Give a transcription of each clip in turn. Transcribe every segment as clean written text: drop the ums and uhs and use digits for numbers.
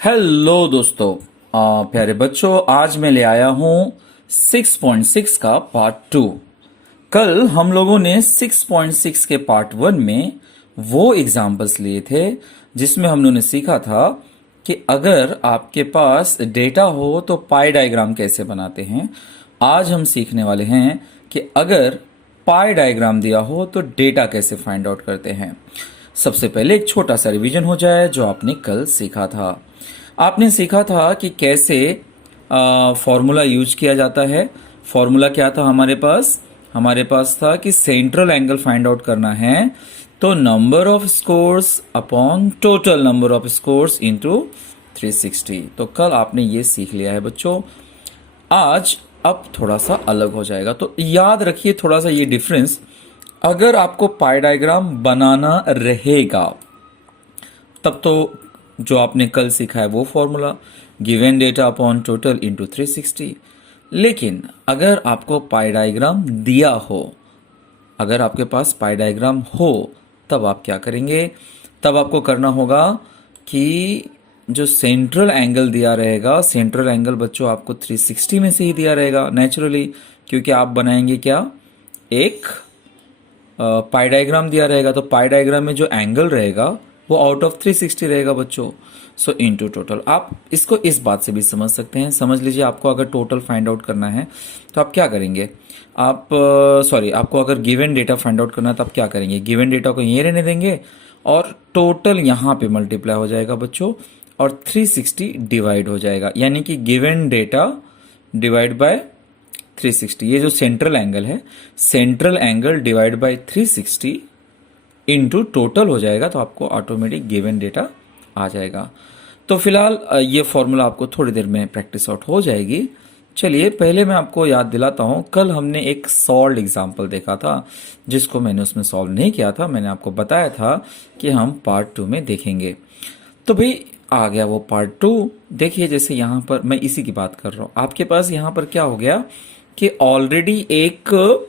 Hello दोस्तों, प्यारे बच्चों, आज मैं ले आया हूं 6.6 का पार्ट 2। कल हम लोगों ने 6.6 के पार्ट 1 में वो एग्जाम्पल्स लिए थे जिसमें हम लोगों ने सीखा था कि अगर आपके पास डेटा हो तो पाई डायग्राम कैसे बनाते हैं। आज हम सीखने वाले हैं कि अगर पाई डायग्राम दिया हो तो डेटा कैसे फाइंड आउट करते हैं। सबसे पहले एक छोटा सा रिवीजन हो जाए जो आपने कल सीखा था। आपने सीखा था कि कैसे फॉर्मूला यूज किया जाता है। फॉर्मूला क्या था हमारे पास था कि सेंट्रल एंगल फाइंड आउट करना है तो number of scores upon total number of scores into 360। तो कल आपने ये सीख लिया है बच्चों। आज अब थोड़ा सा अलग हो जाएगा, तो याद रखिए थोड़ा सा ये डिफरेंस। अगर आपको पाई डायग्राम बनाना रहेगा तब तो जो आपने कल सीखा है वो formula given data upon total into 360। लेकिन अगर आपको पाई डायग्राम दिया हो, अगर आपके पास पाई डायग्राम हो तब आप क्या करेंगे? तब आपको करना होगा कि जो सेंट्रल एंगल दिया रहेगा, सेंट्रल एंगल बच्चों आपको 360 में से ही दिया रहेगा नेचुरली, क्योंकि आप बनाएंगे क्या, एक पाई डायग्राम दिया रहेगा। तो पाई डायग्राम में जो एंगल रहेगा वो आउट ऑफ 360 रहेगा बच्चों। सो इनटू टोटल। आप इसको इस बात से भी समझ सकते हैं। समझ लीजिए आपको अगर टोटल फाइंड आउट करना है तो आप क्या करेंगे, आपको अगर गिवन डेटा फाइंड आउट करना है तो आप क्या करेंगे, गिवन डेटा को ये रहने देंगे और टोटल यहां पे मल्टीप्लाई हो जाएगा बच्चों और 360 डिवाइड हो जाएगा, यानी कि गिवन डेटा डिवाइड बाय 360। ये जो सेंट्रल एंगल है, central angle divide by 360 into total हो जाएगा, तो आपको ऑटोमेटिक गिवन डेटा आ जाएगा। तो फिलहाल ये फॉर्मूला आपको थोड़ी देर में प्रैक्टिस आउट हो जाएगी। चलिए पहले मैं आपको याद दिलाता हूं, कल हमने एक सॉल्व्ड एग्जाम्पल देखा था जिसको मैंने उसमें सॉल्व नहीं किया था। मैंने आपको बताया था कि हम पार्ट 2 में देखेंगे। तो भाई आ गया वो पार्ट 2। देखिए जैसे यहां पर मैं इसी की बात कर रहा हूं, आपके पास यहां पर क्या हो गया कि ऑलरेडी एक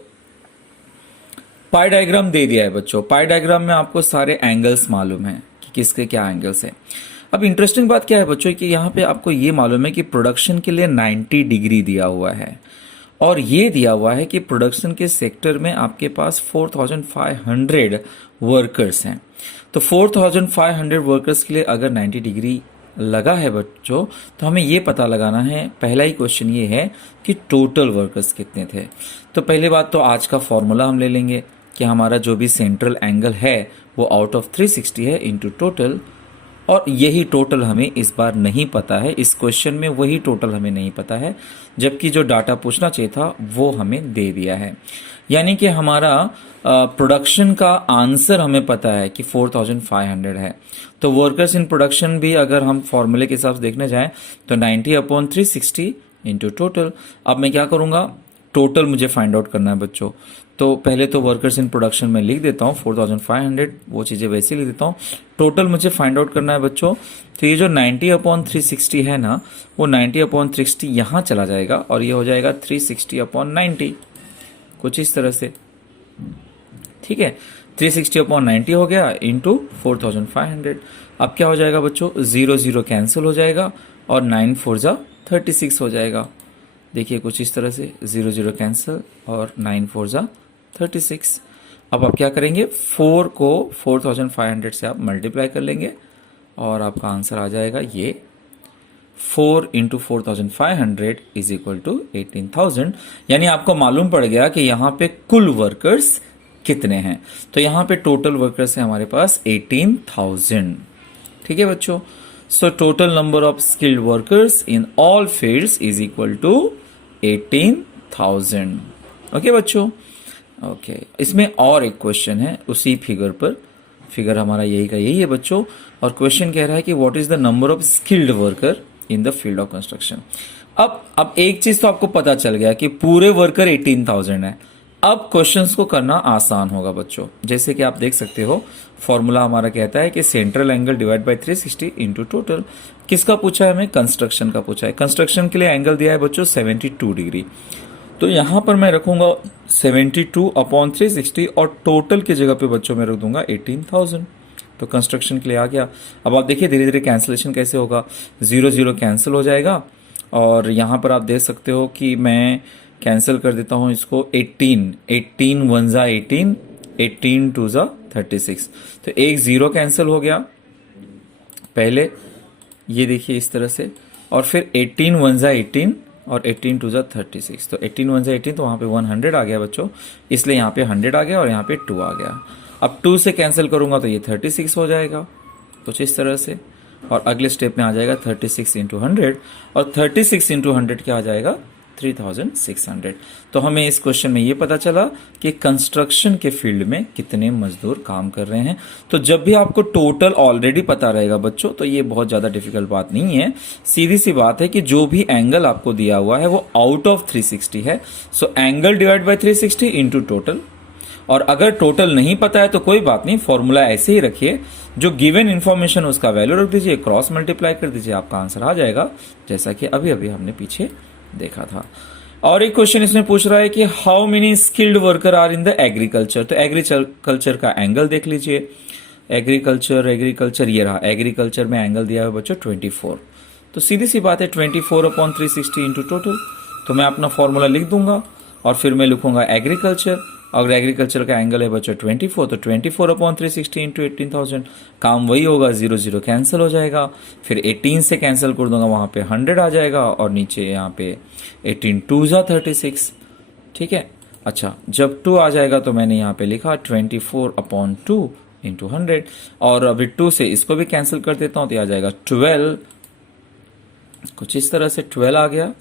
पाई डायग्राम दे दिया है बच्चों। पाई डायग्राम में आपको सारे एंगल्स मालूम है कि किसके क्या एंगल्स है। अब इंटरेस्टिंग बात क्या है बच्चों कि यहाँ पे आपको ये मालूम है कि प्रोडक्शन के लिए 90 डिग्री दिया हुआ है और ये दिया हुआ है कि प्रोडक्शन के सेक्टर में आपके पास 4500 वर्कर्स हैं। तो 4500 वर्कर्स के लिए अगर 90 डिग्री लगा है बच्चों, तो हमें ये पता लगाना है, पहला ही क्वेश्चन ये है कि टोटल वर्कर्स कितने थे। तो पहली बात तो आज का फॉर्मूला हम ले लेंगे कि हमारा जो भी सेंट्रल एंगल है वो आउट ऑफ 360 है इनटू टोटल, और यही टोटल हमें इस बार नहीं पता है। इस क्वेश्चन में वही टोटल हमें नहीं पता है, जबकि जो डाटा पूछना चाहिए था वो हमें दे दिया है। यानी कि हमारा प्रोडक्शन का आंसर हमें पता है कि 4500 है। तो वर्कर्स इन प्रोडक्शन भी अगर हम फॉर्मूले के हिसाब से देखने जाएं तो 90 अपॉन 360 इंटू टोटल। अब मैं क्या करूंगा, टोटल मुझे फाइंड आउट करना है बच्चों। तो पहले तो वर्कर्स इन प्रोडक्शन में लिख देता हूँ 4500, वो चीजें वैसे लिख देता हूँ। टोटल मुझे फाइंड आउट करना है बच्चों। तो ये जो 90 अपॉन 360 है ना, वो 90 अपॉन 360 यहाँ चला जाएगा और ये हो जाएगा 360 अपॉन 90, कुछ इस तरह से। ठीक है, 360 अपॉन 90 हो गया इंटू 4500। अब क्या हो जाएगा बच्चों, 0 0 कैंसिल हो जाएगा और 9 4 जा 36 हो जाएगा। देखिए कुछ इस तरह से, 0 0 कैंसिल और 9 4 जा 36। अब आप क्या करेंगे, 4 को 4500 से आप मल्टीप्लाई कर लेंगे और आपका आंसर आ जाएगा ये 4 इंटू 4500 इज इक्वल टू 18,000। यानी आपको मालूम पड़ गया कि यहाँ पे कुल वर्कर्स कितने हैं। तो यहाँ पे टोटल वर्कर्स है हमारे पास 18,000। ठीक है बच्चों, so total number of skilled workers in all fields is equal to 18,000। Okay बच्चों, ओके। इसमें और एक क्वेश्चन है उसी फिगर पर, फिगर हमारा यही का यही है बच्चों, और क्वेश्चन कह रहा है कि what is the number of skilled worker in the field of construction. अब एक चीज तो आपको पता चल गया कि पूरे वर्कर 18,000 है। अब क्वेश्चंस को करना आसान होगा बच्चों। जैसे कि आप देख सकते हो, फॉर्मूला हमारा कहता है कि central angle divide by 360 into total. किसका पूछा है हमें, कंस्ट्रक्शन का पूछा है। कंस्ट्रक्शन के लिए एंगल दिया है बच्चों 72 डिग्री। तो यहां पर मैं रखूंगा 72 अपॉन 360 और टोटल की जगह पे बच्चों में रख दूंगा 18,000। तो कंस्ट्रक्शन के लिए आ गया। अब आप देखिए धीरे धीरे कैंसिलेशन कैसे होगा, 0 कैंसिल हो जाएगा और यहाँ पर आप देख सकते हो कि मैं कैंसिल कर देता हूँ इसको। 18 1 जा 18, 18 2 जा 36, तो एक 0 कैंसिल हो गया पहले, ये देखिए इस तरह से, और फिर 18 1 जा 18 और 18 2 जा 36, तो 18 1 जा 18, तो वहाँ पे 100 आ गया बच्चों, इसलिए यहाँ पे 100 आ गया और यहाँ पे 2 आ गया। अब 2 से कैंसिल करूंगा तो ये 36 हो जाएगा कुछ इस तरह से, और अगले स्टेप में आ जाएगा 36 इंटू 100, और 36 इंटू 100 क्या आ जाएगा 3600। तो हमें इस क्वेश्चन में ये पता चला कि कंस्ट्रक्शन के फील्ड में कितने मजदूर काम कर रहे हैं। तो जब भी आपको टोटल ऑलरेडी पता रहेगा बच्चों, तो ये बहुत ज्यादा डिफिकल्ट बात नहीं है, सीधी सी बात है कि जो भी एंगल आपको दिया हुआ है वो आउट ऑफ 360 है, so angle divide by 360 into total. और अगर टोटल नहीं पता है तो कोई बात नहीं, फॉर्मूला ऐसे ही रखिए, जो गिवन इंफॉर्मेशन उसका वैल्यू रख दीजिए, क्रॉस मल्टीप्लाई कर दीजिए, आपका आंसर आ जाएगा, जैसा कि अभी अभी हमने पीछे देखा था। और एक क्वेश्चन इसमें पूछ रहा है कि how many skilled worker are in the agriculture. तो एग्रीकल्चर का एंगल देख लीजिए, एग्रीकल्चर ये रहा, एग्रीकल्चर में एंगल दिया है बच्चों 24, तो सीधी सी बात है 24/360 इंटू टोटल। तो मैं अपना फॉर्मूला लिख दूंगा और फिर मैं लिखूंगा एग्रीकल्चर, अगर एग्रीकल्चर का एंगल है बच्चों 24, तो 24/360 इंटू 18,000, काम वही होगा, 0 कैंसिल हो जाएगा, फिर 18 से कैंसिल कर दूंगा, वहां पे 100 आ जाएगा, और नीचे यहाँ पे 18 2 जा 36, ठीक है। अच्छा, जब 2 आ जाएगा तो मैंने यहाँ पे लिखा 24/2 इंटू 100, और अभी 2 से इसको भी कैंसिल कर देता हूं तो आ जाएगा 12, कुछ इस तरह से 12 आ गया।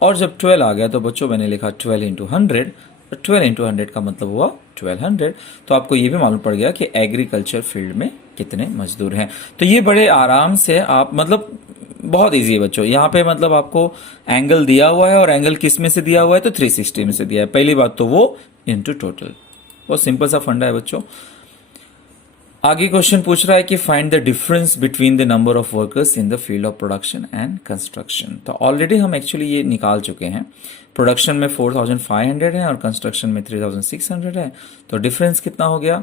और जब 12 आ गया तो बच्चों मैंने लिखा 12 इंटू 100, 12 इंटू 100 का मतलब हुआ 1200। तो आपको ये भी मालूम पड़ गया कि एग्रीकल्चर फील्ड में कितने मजदूर हैं। तो ये बड़े आराम से आप, मतलब बहुत इजी है बच्चों, यहाँ पे मतलब आपको एंगल दिया हुआ है, और एंगल किस में से दिया हुआ है तो 360 में से दिया है, पहली बात तो वो इंटू टोटल, बहुत सिंपल सा फंडा है बच्चों। आगे क्वेश्चन पूछ रहा है कि find the difference between the number of workers in the field of production and construction. तो ऑलरेडी हम एक्चुअली ये निकाल चुके हैं, प्रोडक्शन में 4500 है और कंस्ट्रक्शन में 3600 है, तो डिफरेंस कितना हो गया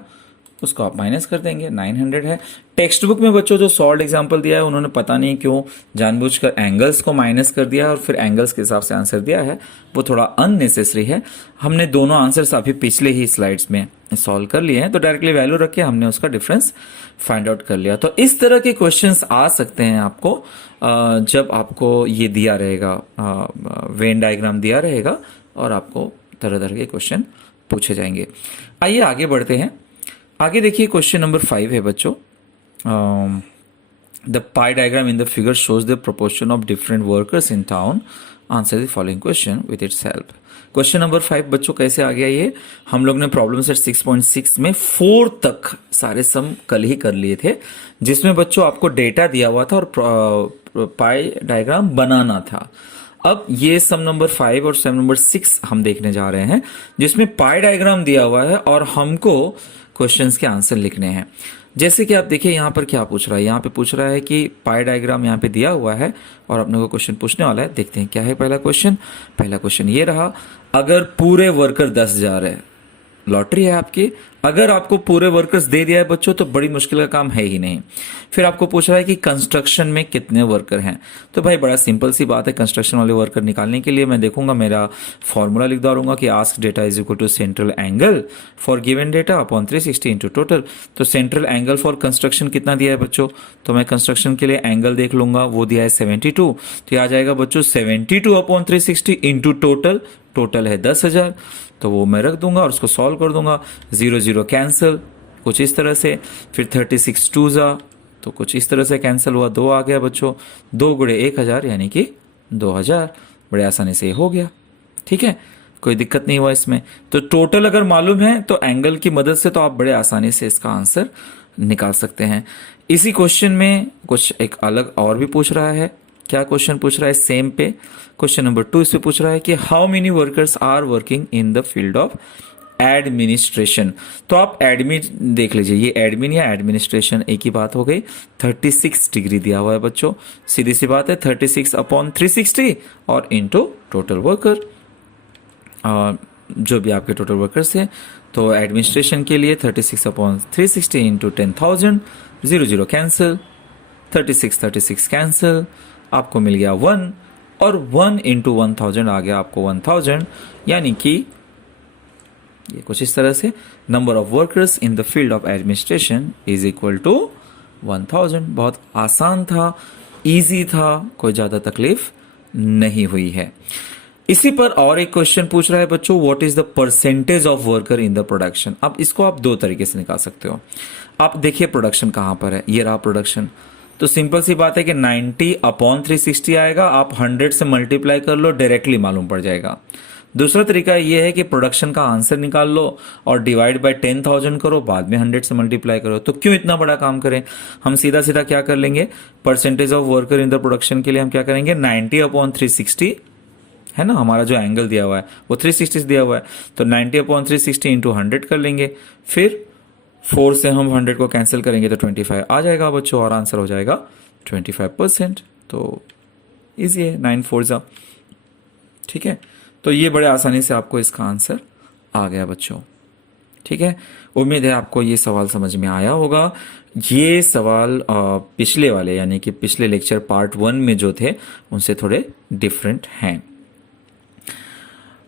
उसको आप माइनस कर देंगे, 900 है। टेक्स्ट बुक में बच्चों जो सॉल्व एग्जांपल दिया है उन्होंने पता नहीं क्यों जानबूझकर एंगल्स को माइनस कर दिया और फिर एंगल्स के हिसाब से आंसर दिया है, वो थोड़ा अननेसेसरी है। हमने दोनों आंसर्स अभी पिछले ही स्लाइड्स में सॉल्व कर लिए हैं, तो डायरेक्टली वैल्यू रख के हमने उसका डिफरेंस फाइंड आउट कर लिया। तो इस तरह के क्वेश्चंस आ सकते हैं आपको जब आपको ये दिया रहेगा, वेन डायग्राम दिया रहेगा और आपको तरह तरह के क्वेश्चन पूछे जाएंगे। आइए आगे बढ़ते हैं। आगे देखिए क्वेश्चन नंबर 5 है बच्चों, the pi diagram in the figure shows the proportion of different workers in town, answer the following question with its help. Question number 5 बच्चों कैसे आ गया ये, हम लोग ने प्रॉब्लम सेट 6.6 में 4 तक सारे सम कल ही कर लिए थे, जिसमें बच्चों आपको डेटा दिया हुआ था और पाई डायग्राम बनाना था। अब ये सम नंबर 5 और सम नंबर 6 हम देखने जा रहे हैं, जिसमें पाई डायग्राम दिया हुआ है और हमको क्वेश्चंस के आंसर लिखने हैं। जैसे कि आप देखिए यहाँ पर क्या पूछ रहा है, यहाँ पे पूछ रहा है कि पाई डायग्राम यहाँ पे दिया हुआ है और अपने को क्वेश्चन पूछने वाला है। देखते हैं क्या है पहला क्वेश्चन। पहला क्वेश्चन ये रहा, अगर पूरे वर्कर 10,000 है, लॉटरी है आपकी, अगर आपको पूरे वर्कर्स दे दिया है बच्चों तो बड़ी मुश्किल का काम है ही नहीं। फिर आपको पूछ रहा है कि कंस्ट्रक्शन में कितने वर्कर हैं, तो भाई बड़ा सिंपल सी बात है, कंस्ट्रक्शन वाले वर्कर निकालने के लिए मैं देखूंगा, मेरा फॉर्मूला लिख डालूंगा कि ask data is equal to central angle for given data upon 360 into total. तो सेंट्रल एंगल फॉर कंस्ट्रक्शन कितना दिया है बच्चों, तो मैं कंस्ट्रक्शन के लिए एंगल देख लूंगा, वो दिया है 72, तो आ जाएगा बच्चों 72/360 इंटू टोटल, टोटल है 10,000, तो वो मैं रख दूंगा और उसको सॉल्व कर दूंगा, 0 कैंसिल कुछ इस तरह से, फिर 36 2 जा, तो कुछ इस तरह से कैंसिल हुआ, 2 आ गया बच्चों, 2 गुणे 1000 यानी कि 2000, बड़े आसानी से हो गया। ठीक है, कोई दिक्कत नहीं हुआ इसमें। तो टोटल अगर मालूम है तो एंगल की मदद से तो आप बड़े आसानी से इसका आंसर निकाल सकते हैं। इसी क्वेश्चन में कुछ एक अलग और भी पूछ रहा है। क्या क्वेश्चन पूछ रहा है, सेम पे क्वेश्चन नंबर 2 इस पे पूछ रहा है कि how many workers are working in the field of administration. तो आप एडमिन देख लीजिए, ये एडमिन या एडमिनिस्ट्रेशन एक ही बात हो गई। 36 डिग्री दिया हुआ है बच्चों, सीधी सी बात है, 36/360 और इंटू टोटल वर्कर, जो भी आपके टोटल वर्कर्स हैं। तो एडमिनिस्ट्रेशन के लिए 36/360 इंटू 10,000 0 0 कैंसिल, 36 कैंसिल, आपको मिल गया 1 और 1 इंटू 1000 आ गया आपको 1000, यानी कि ये कुछ इस तरह से number of workers in the field of administration is equal to 1000। बहुत आसान था, इजी था, कोई ज्यादा तकलीफ नहीं हुई है। इसी पर और एक क्वेश्चन पूछ रहा है बच्चों, what is the percentage of worker in the production. अब इसको आप दो तरीके से निकाल सकते हो। आप देखिए प्रोडक्शन कहां पर है, ये रहा प्रोडक्शन। तो सिंपल सी बात है कि 90 अपॉन 360 आएगा, आप 100 से मल्टीप्लाई कर लो, डायरेक्टली मालूम पड़ जाएगा। दूसरा तरीका यह है कि प्रोडक्शन का आंसर निकाल लो और डिवाइड बाय 10,000 करो, बाद में 100 से मल्टीप्लाई करो। तो क्यों इतना बड़ा काम करें, हम सीधा सीधा क्या कर लेंगे, percentage of worker in the production के लिए हम क्या करेंगे, 90 अपॉन 360 है ना, हमारा जो एंगल दिया हुआ है वो 360 से दिया हुआ है, तो 90 अपॉन 360 इंटू 100 कर लेंगे, फिर 4 से हम 100 को कैंसिल करेंगे तो 25 आ जाएगा बच्चों, और आंसर हो जाएगा 25%। तो इजी है, 9 4 जा, ठीक है। तो ये बड़े आसानी से आपको इसका आंसर आ गया बच्चों, ठीक है। उम्मीद है आपको ये सवाल समझ में आया होगा। ये सवाल पिछले वाले यानी कि पिछले लेक्चर पार्ट 1 में जो थे उनसे थोड़े डिफरेंट हैं।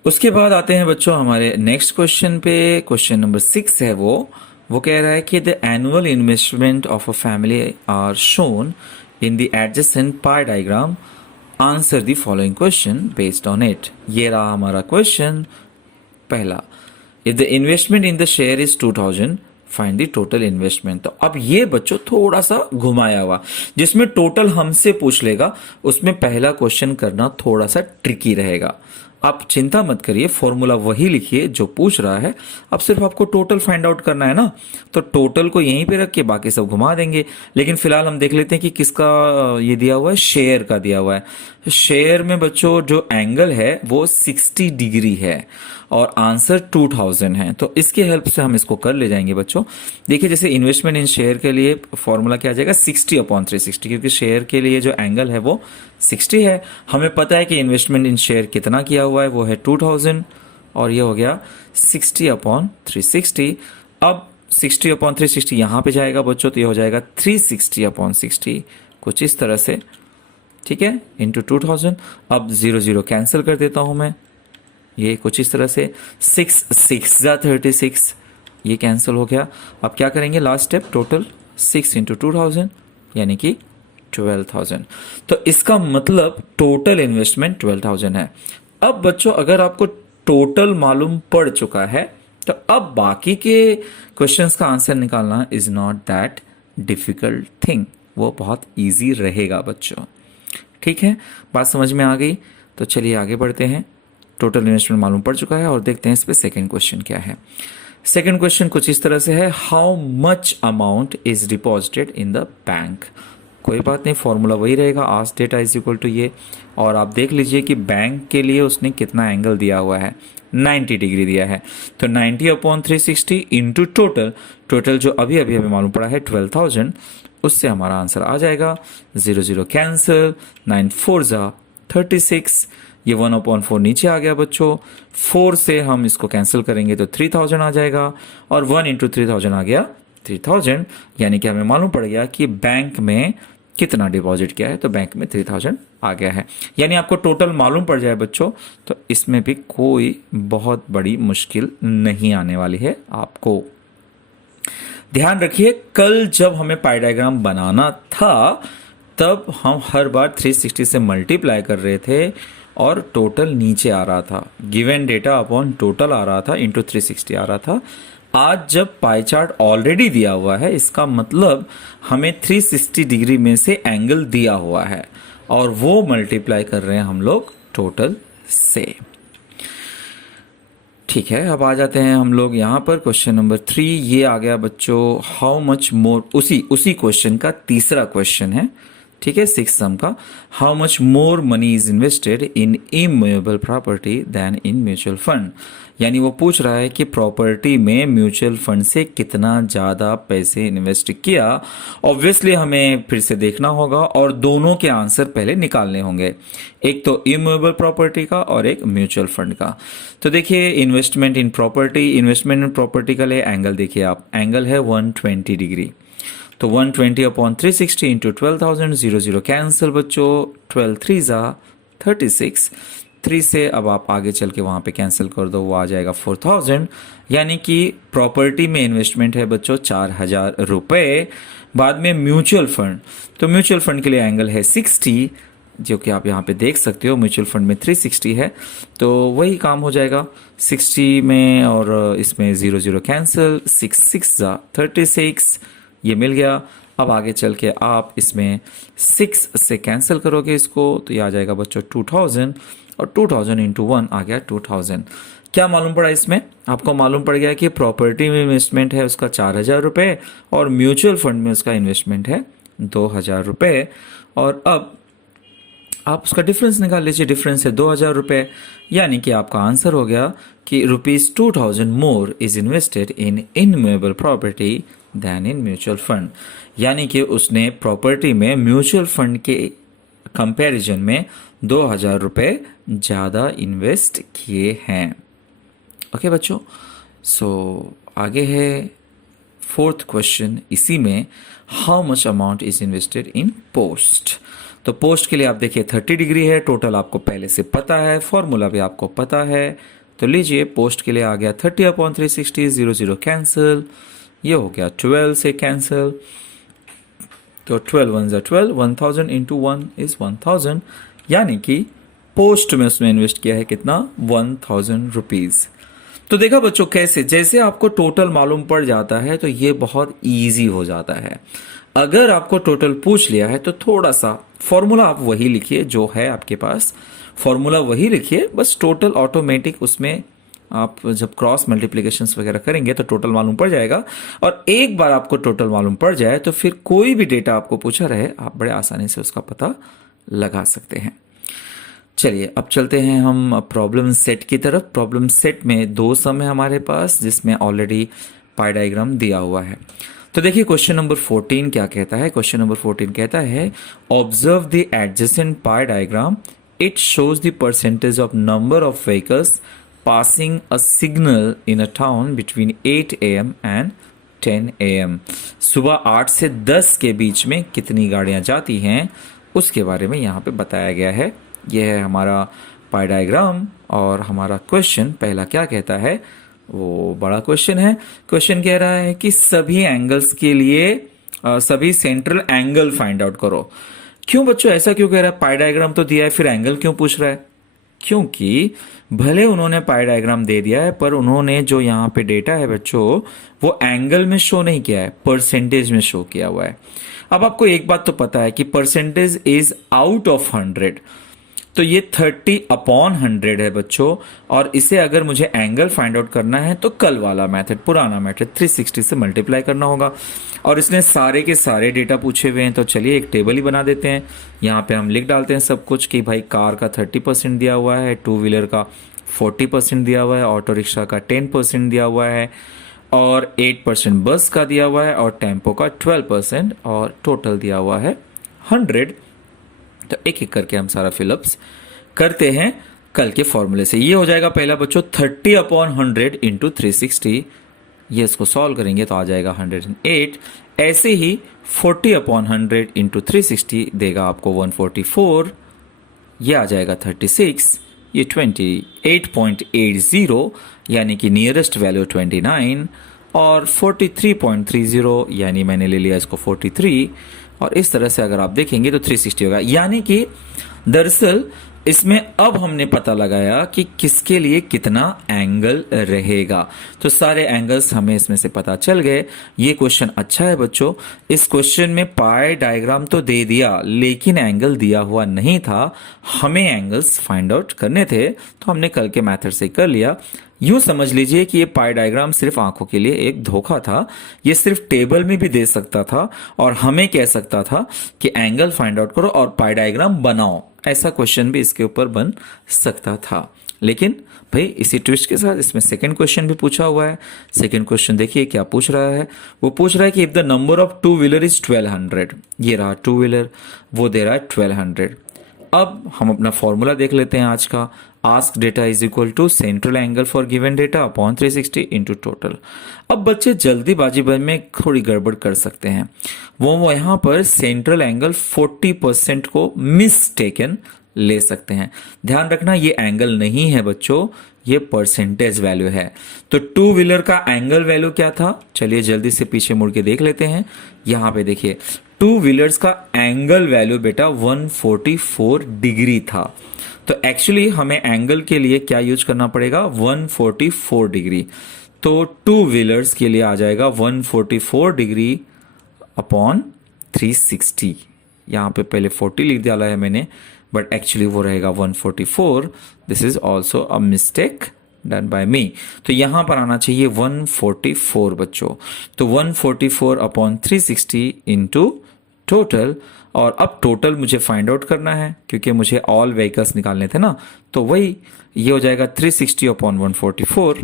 उसके बाद आते हैं बच्चों हमारे नेक्स्ट क्वेश्चन पे। क्वेश्चन नंबर 6 है वो कह रहा है कि the annual investment of a family are shown in the adjacent pie diagram, answer the following question based on it. ये रहा हमारा क्वेश्चन पहला, if the investment in the share is 2000 find the total investment. तो अब ये बच्चों थोड़ा सा घुमाया हुआ, जिसमें टोटल हमसे पूछ लेगा उसमें पहला क्वेश्चन करना थोड़ा सा ट्रिकी रहेगा। आप चिंता मत करिए, फॉर्मूला वही लिखिए जो पूछ रहा है, अब सिर्फ आपको टोटल फाइंड आउट करना है ना, तो टोटल को यहीं पे रख के बाकी सब घुमा देंगे। लेकिन फिलहाल हम देख लेते हैं कि किसका ये दिया हुआ है, शेयर का दिया हुआ है। शेयर में बच्चों जो एंगल है वो 60 डिग्री है और आंसर 2000 है, तो इसके हेल्प से हम इसको कर ले जाएंगे बच्चों। देखिए जैसे इन्वेस्टमेंट इन शेयर के लिए फॉर्मूला क्या आ जाएगा, 60 अपॉन 360, क्योंकि शेयर के लिए जो एंगल है वो 60 है। हमें पता है कि इन्वेस्टमेंट इन शेयर कितना किया हुआ है, वो है 2000, और ये हो गया 60 अपॉन 360। अब 60 अपॉन 360 यहां पे जाएगा बच्चों, तो ये हो जाएगा 360 अपॉन 60, कुछ इस तरह से, ठीक है, इंटू 2000। अब 0 0 कैंसिल कर देता हूं मैं, ये कुछ इस तरह से, 6 6 जा 36, ये कैंसिल हो गया। अब क्या करेंगे, लास्ट स्टेप, टोटल 6 इंटू 2000 यानी कि 12,000। तो इसका मतलब टोटल इन्वेस्टमेंट 12,000 है। अब बच्चों अगर आपको टोटल मालूम पड़ चुका है तो अब बाकी के क्वेश्चंस का आंसर निकालना is not that difficult thing, वो बहुत इजी रहेगा बच्चों, ठीक है। बात समझ में आ गई, तो चलिए आगे बढ़ते हैं। टोटल इन्वेस्टमेंट मालूम पड़ चुका है और देखते हैं इस पे सेकंड क्वेश्चन क्या है। सेकंड क्वेश्चन कुछ इस तरह से है, how much amount is deposited in the bank. कोई बात नहीं, फॉर्मूला वही रहेगा, आज डेटा इज इक्वल टू ये, और आप देख लीजिए कि बैंक के लिए उसने कितना एंगल दिया हुआ है, 90 डिग्री दिया है, तो 90 अपॉन 360 इंटू टोटल, टोटल जो अभी अभी हमें मालूम पड़ा है 12,000, उससे हमारा आंसर आ जाएगा। 0 0 कैंसिल, 9 4 जा 36, ये 1 अपॉन 4 नीचे आ गया बच्चों, 4 से हम इसको कैंसिल करेंगे तो 3000 आ जाएगा, और 1 इंटू 3000 आ गया 3000, यानी कि हमें मालूम पड़ गया कि बैंक में कितना डिपॉजिट किया है, तो बैंक में 3000 आ गया है। यानी आपको टोटल मालूम पड़ जाए बच्चों, तो इसमें भी कोई बहुत बड़ी मुश्किल नहीं आने वाली है आपको। ध्यान रखिए, कल जब हमें पाई डायग्राम बनाना था तब हम हर बार 360 से मल्टीप्लाई कर रहे थे और टोटल नीचे आ रहा था, गिवन डेटा अपॉन टोटल आ रहा था, इंटू 360 आ रहा था। आज जब पाई चार्ट ऑलरेडी दिया हुआ है, इसका मतलब हमें 360 डिग्री में से एंगल दिया हुआ है और वो मल्टीप्लाई कर रहे हैं हम लोग टोटल से, ठीक है। अब आ जाते हैं हम लोग यहाँ पर क्वेश्चन नंबर 3, ये आ गया बच्चों, हाउ मच मोर, उसी क्वेश्चन का तीसरा क्वेश्चन है, ठीक है, 6 सम का। How much more money is invested in immovable property than in mutual fund. यानी वो पूछ रहा है कि प्रॉपर्टी में म्यूचुअल फंड से कितना ज्यादा पैसे इन्वेस्ट किया। ऑब्वियसली हमें फिर से देखना होगा और दोनों के आंसर पहले निकालने होंगे, एक तो इमूवेबल प्रॉपर्टी का और एक म्यूचुअल फंड का। तो देखिए investment in property, investment in property का लिए एंगल देखिए आप, एंगल है 120 डिग्री, तो 120 अपॉन 360 इंटू 12,000, 0 कैंसिल बच्चों, 12 3 ज़ा 36, 3 से अब आप आगे चल के वहाँ पे कैंसिल कर दो, वो आ जाएगा 4,000। यानी कि प्रॉपर्टी में इन्वेस्टमेंट है बच्चों 4,000 रुपये। बाद में म्यूचुअल फंड, तो म्यूचुअल फंड के लिए एंगल है 60, जो कि आप यहाँ पे देख सकते हो। म्यूचुअल फंड में 360 है, तो वही काम हो जाएगा 60 में, और इसमें 0 कैंसिल, 6 6 ज़ा 36, ये मिल गया। अब आगे चल के आप इसमें 6 से कैंसिल करोगे इसको, तो ये आ जाएगा बच्चों 2000, और 2000 इंटू 1 आ गया 2000। क्या मालूम पड़ा इसमें? आपको मालूम पड़ गया कि प्रॉपर्टी में इन्वेस्टमेंट है उसका 4,000 रुपये, और म्यूचुअल फंड में उसका इन्वेस्टमेंट है 2,000 रुपये। और अब आप उसका डिफरेंस निकाल लीजिए, डिफरेंस है 2,000 रुपये। यानी कि आपका आंसर हो गया कि ₹2,000 more is invested in immovable property than in mutual fund. यानी कि उसने प्रॉपर्टी में म्यूचुअल फंड के कंपैरिजन में 2,000 रुपये ज़्यादा इन्वेस्ट किए हैं। ओके बच्चों, सो आगे है 4th क्वेश्चन इसी में, how much amount is invested in post. तो पोस्ट के लिए आप देखिए 30 डिग्री है, टोटल आपको पहले से पता है, फॉर्मूला भी आपको पता है। तो लीजिए पोस्ट के लिए आ गया 30 अपॉन 360, 0 कैंसिल, ये हो गया 12 से कैंसिल, तो 12 1 ज़ा 12, 1,000 इंटू 1 इज 1,000। यानी कि पोस्ट में उसमें इन्वेस्ट किया है कितना, 1,000 रुपीज। तो देखा बच्चों कैसे, जैसे आपको टोटल मालूम पड़ जाता है तो ये बहुत इजी हो जाता है। अगर आपको टोटल पूछ लिया है तो थोड़ा सा फॉर्मूला आप वही लिखिए जो है आपके पास, फॉर्मूला वही लिखिए, बस टोटल ऑटोमेटिक उसमें आप जब क्रॉस मल्टीप्लिकेशंस वगैरह करेंगे तो टोटल मालूम पड़ जाएगा। और एक बार आपको टोटल मालूम पड़ जाए तो फिर कोई भी डेटा आपको पूछा रहे आप बड़े आसानी से उसका पता लगा सकते हैं। चलिए अब चलते हैं हम प्रॉब्लम सेट की तरफ। प्रॉब्लम सेट में 2 सम है हमारे पास, जिसमें ऑलरेडी पाई डायग्राम दिया हुआ है। तो देखिए क्वेश्चन नंबर 14 क्या कहता है। क्वेश्चन नंबर 14 कहता है, observe the adjacent pie diagram, it shows the percentage of number of vehicles passing a signal in a town between 8 AM and 10 AM। सुबह 8 से 10 के बीच में कितनी गाड़ियां जाती हैं उसके बारे में यहाँ पे बताया गया है। यह है हमारा पाई डायग्राम, और हमारा क्वेश्चन पहला क्या कहता है, वो बड़ा क्वेश्चन है। क्वेश्चन कह रहा है कि सभी एंगल्स के लिए सभी सेंट्रल एंगल फाइंड आउट करो। क्यों बच्चों ऐसा क्यों कह रहा है, पाई डायग्राम तो दिया है, फिर एंगल क्यों पूछ रहा है? क्योंकि भले उन्होंने पाई डायग्राम दे दिया है, पर उन्होंने जो यहाँ पे डेटा है बच्चों वो एंगल में शो नहीं किया है, परसेंटेज में शो किया हुआ है। अब आपको एक बात तो पता है कि परसेंटेज इज आउट ऑफ 100, तो ये 30 अपॉन 100 है बच्चों, और इसे अगर मुझे एंगल फाइंड आउट करना है तो कल वाला मेथड, पुराना मेथड 360 से मल्टीप्लाई करना होगा। और इसने सारे के सारे डेटा पूछे हुए हैं, तो चलिए एक टेबल ही बना देते हैं। यहाँ पे हम लिख डालते हैं सब कुछ कि भाई कार का 30% दिया हुआ है, 2 व्हीलर का 40% दिया हुआ है, ऑटो रिक्शा का 10% दिया हुआ है, और 8% बस का दिया हुआ है, और टेम्पो का 12%, और टोटल दिया हुआ है 100। तो एक एक करके हम सारा फिलअप्स करते हैं कल के फॉर्मूले से। ये हो जाएगा पहला बच्चों 30 अपॉन 100 इंटू 360, ये इसको सॉल्व करेंगे तो आ जाएगा 108। ऐसे ही 40 अपॉन 100 इंटू 360 देगा आपको 144, ये आ जाएगा 36, ये 28.80 यानी कि नियरेस्ट वैल्यू 29, और 43.30 यानी मैंने ले लिया इसको 43, और इस तरह से अगर आप देखेंगे तो 360 होगा। यानी कि दरअसल इसमें अब हमने पता लगाया कि किसके लिए कितना एंगल रहेगा, तो सारे एंगल्स हमें इसमें से पता चल गए। ये क्वेश्चन अच्छा है बच्चों, इस क्वेश्चन में पाई डायग्राम तो दे दिया लेकिन एंगल दिया हुआ नहीं था, हमें एंगल्स फाइंड आउट करने थे, तो हमने कल के मेथड से कर लिया। यूं समझ लीजिए कि ये पाई डायग्राम सिर्फ आंखों के लिए एक धोखा था, ये सिर्फ टेबल में भी दे सकता था और हमें कह सकता था कि एंगल फाइंड आउट करो और पाई डायग्राम बनाओ, ऐसा क्वेश्चन भी इसके ऊपर बन सकता था। लेकिन भाई इसी ट्विस्ट के साथ इसमें सेकंड क्वेश्चन भी पूछा हुआ है। सेकंड क्वेश्चन देखिए क्या पूछ रहा है, वो पूछ रहा है कि if the number of 2 wheeler is 1200, ये रहा 2 व्हीलर, वो दे रहा है 1200, अब हम अपना फॉर्मूला देख लेते हैं आज का। Ask data is equal to central angle for given data upon 360 into total. अब बच्चे जल्दीबाजी में थोड़ी गड़बड़ कर सकते हैं। वो यहाँ पर सेंट्रल एंगल 40% को मिसटेकन ले सकते हैं। ध्यान रखना ये एंगल नहीं है बच्चों, ये परसेंटेज वैल्यू है। तो टू व्हीलर का एंगल वैल्यू क्या था, चलिए जल्दी से पीछे मुड़ के देख लेते हैं। यहाँ पे देखिए टू व्हीलर्स का एंगल वैल्यू बेटा 144 डिग्री था। तो एक्चुअली हमें एंगल के लिए क्या यूज करना पड़ेगा, 144 डिग्री। तो टू व्हीलर्स के लिए आ जाएगा 144 डिग्री अपॉन 360। यहाँ पे पहले 40 लिख डाला है मैंने, बट एक्चुअली वो रहेगा 144। This is also a mistake done by me. तो यहां पर आना चाहिए 144 बच्चों। तो 144 अपॉन 360 इंटू टोटल। और अब टोटल मुझे फाइंड आउट करना है क्योंकि मुझे ऑल व्हीकल्स निकालने थे ना। तो वही ये हो जाएगा 360 अपॉन 144।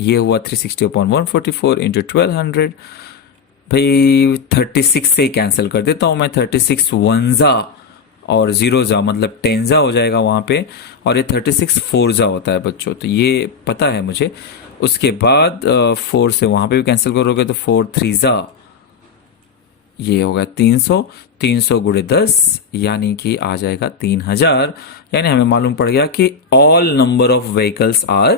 ये हुआ 360 अपॉन 144 इंटू 1200। भाई 36 से कैंसिल कर देता हूं मैं। 36 वनजा और 0 जा मतलब 10 जा हो जाएगा वहां पे। और ये 36 4 जा होता है बच्चों, तो ये पता है मुझे। उसके बाद 4 से वहां पे भी कैंसिल करोगे तो 4 3 जा, ये होगा 300। 300 गुणे 10 यानी कि आ जाएगा 3000। यानी हमें मालूम पड़ गया कि all number of vehicles are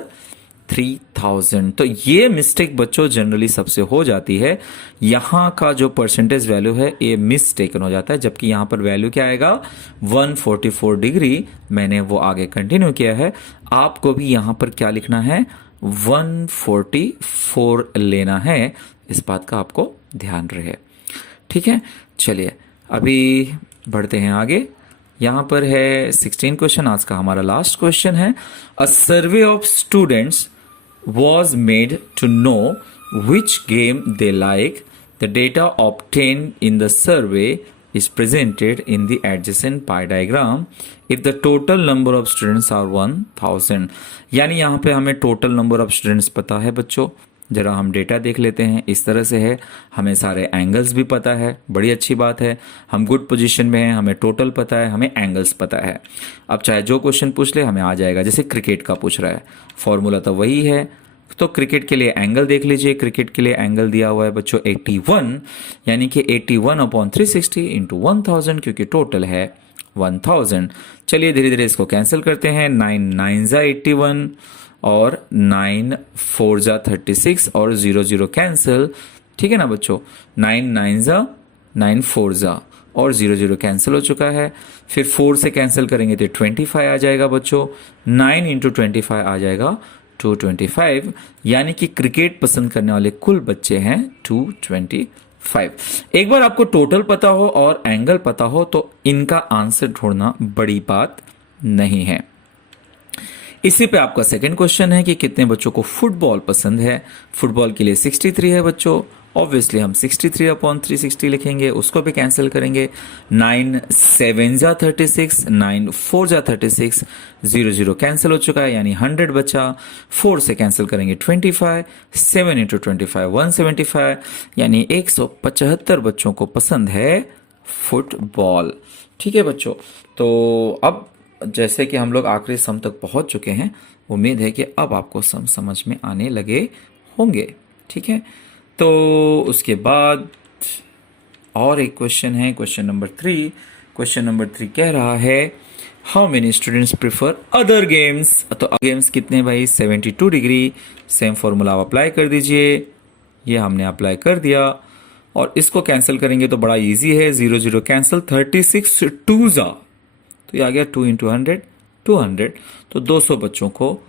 3000। तो ये मिस्टेक बच्चों जनरली सबसे हो जाती है। यहां का जो परसेंटेज वैल्यू है ये मिस्टेकन हो जाता है, जबकि यहां पर वैल्यू क्या आएगा 144 डिग्री। मैंने वो आगे कंटिन्यू किया है। आपको भी यहां पर क्या लिखना है, 144 लेना है। इस बात का आपको ध्यान रहे, ठीक है। चलिए अभी बढ़ते हैं आगे। यहां पर है 16 क्वेश्चन, आज का हमारा लास्ट क्वेश्चन है। A survey of students was made to know which game they like. The data obtained in the survey is presented in the adjacent pie diagram if the total number of students are 1000। यानी यहाँ पे हमें total number of students पता है बच्चों। जरा हम data देख लेते हैं। इस तरह से है, हमें सारे एंगल्स भी पता है, बड़ी अच्छी बात है। हम गुड पोजीशन में हैं, हमें टोटल पता है, हमें एंगल्स पता है। अब चाहे जो क्वेश्चन पूछ ले हमें आ जाएगा। जैसे क्रिकेट का पूछ रहा है, फॉर्मूला तो वही है। तो क्रिकेट के लिए एंगल देख लीजिए। क्रिकेट के लिए एंगल दिया हुआ है बच्चों 81, यानी कि 81 अपॉन 360 इंटू 1000, क्योंकि टोटल है 1000। चलिए धीरे धीरे इसको कैंसिल करते हैं। 9 9 जा 81 और 9 4 जा 36 और 0 0 कैंसिल, ठीक है ना बच्चों। 9 9 जा 9 4 जा और 0 0 कैंसिल हो चुका है। फिर 4 से कैंसिल करेंगे तो 25 आ जाएगा बच्चों। 9 इंटू 25 आ जाएगा 225, यानी कि क्रिकेट पसंद करने वाले कुल बच्चे हैं 225। एक बार आपको टोटल पता हो और एंगल पता हो तो इनका आंसर ढूंढना बड़ी बात नहीं है। इसी पे आपका सेकंड क्वेश्चन है कि कितने बच्चों को फुटबॉल पसंद है। फुटबॉल के लिए 63 है बच्चों। ऑब्वियसली हम 63 अपॉन 360 लिखेंगे, उसको भी कैंसिल करेंगे। 9 7 जा 36, 9 4 जा 36, 0 0 कैंसिल हो चुका है, यानी 100 बचा। 4 से कैंसिल करेंगे 25, 7 इंटू 25 175, यानी 175 बच्चों को पसंद है फुटबॉल। ठीक है बच्चों, तो अब जैसे कि हम लोग आखिरी सम तक पहुंच चुके हैं, उम्मीद है कि अब आपको सम समझ में आने लगे होंगे। ठीक है, तो उसके बाद और एक क्वेश्चन है, क्वेश्चन नंबर 3। क्वेश्चन नंबर 3 कह रहा है how many students prefer other games. तो गेम्स कितने भाई, 72 डिग्री। सेम फॉर्मूला आप अप्लाई कर दीजिए। ये हमने अप्लाई कर दिया और इसको कैंसिल करेंगे तो बड़ा इजी है। 0 0 कैंसिल, 36 2 जा, तो ये आ गया 2 इंटू 100 200। तो 200 बच्चों को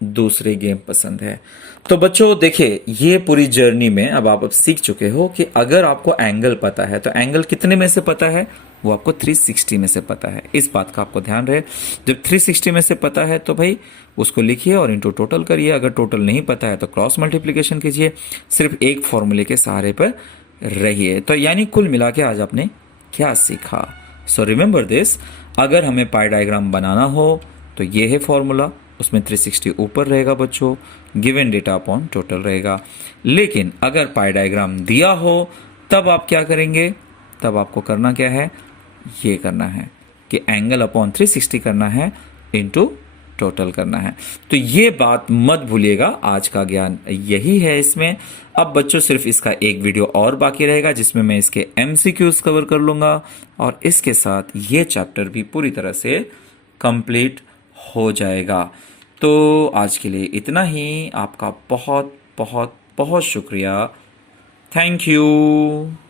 दूसरे गेम पसंद है। तो बच्चों देखिए, ये पूरी जर्नी में अब सीख चुके हो कि अगर आपको एंगल पता है तो एंगल कितने में से पता है, वो आपको 360 में से पता है। इस बात का आपको ध्यान रहे। जब 360 में से पता है तो भाई उसको लिखिए और इनटू टोटल करिए। अगर टोटल नहीं पता है तो क्रॉस मल्टीप्लिकेशन कीजिए। सिर्फ एक फॉर्मूले के सहारे पर रहिए। तो यानी कुल मिला के आज आपने क्या सीखा। सो रिमेंबर दिस, अगर हमें पाई डायग्राम बनाना हो तो ये है फॉर्मूला, उसमें 360 ऊपर रहेगा बच्चों, गिवन डेटा अपॉन टोटल रहेगा। लेकिन अगर पाई डायग्राम दिया हो तब आप क्या करेंगे, तब आपको करना क्या है, ये करना है। कि एंगल अपॉन 360 करना है इनटू टोटल करना है। तो ये बात मत भूलिएगा, आज का ज्ञान यही है इसमें। अब बच्चों सिर्फ इसका एक वीडियो और बाकी रहेगा जिसमें मैं इसके MCQs कवर कर लूँगा और इसके साथ ये चैप्टर भी पूरी तरह से कंप्लीट हो जाएगा। तो आज के लिए इतना ही। आपका बहुत बहुत बहुत शुक्रिया। Thank you.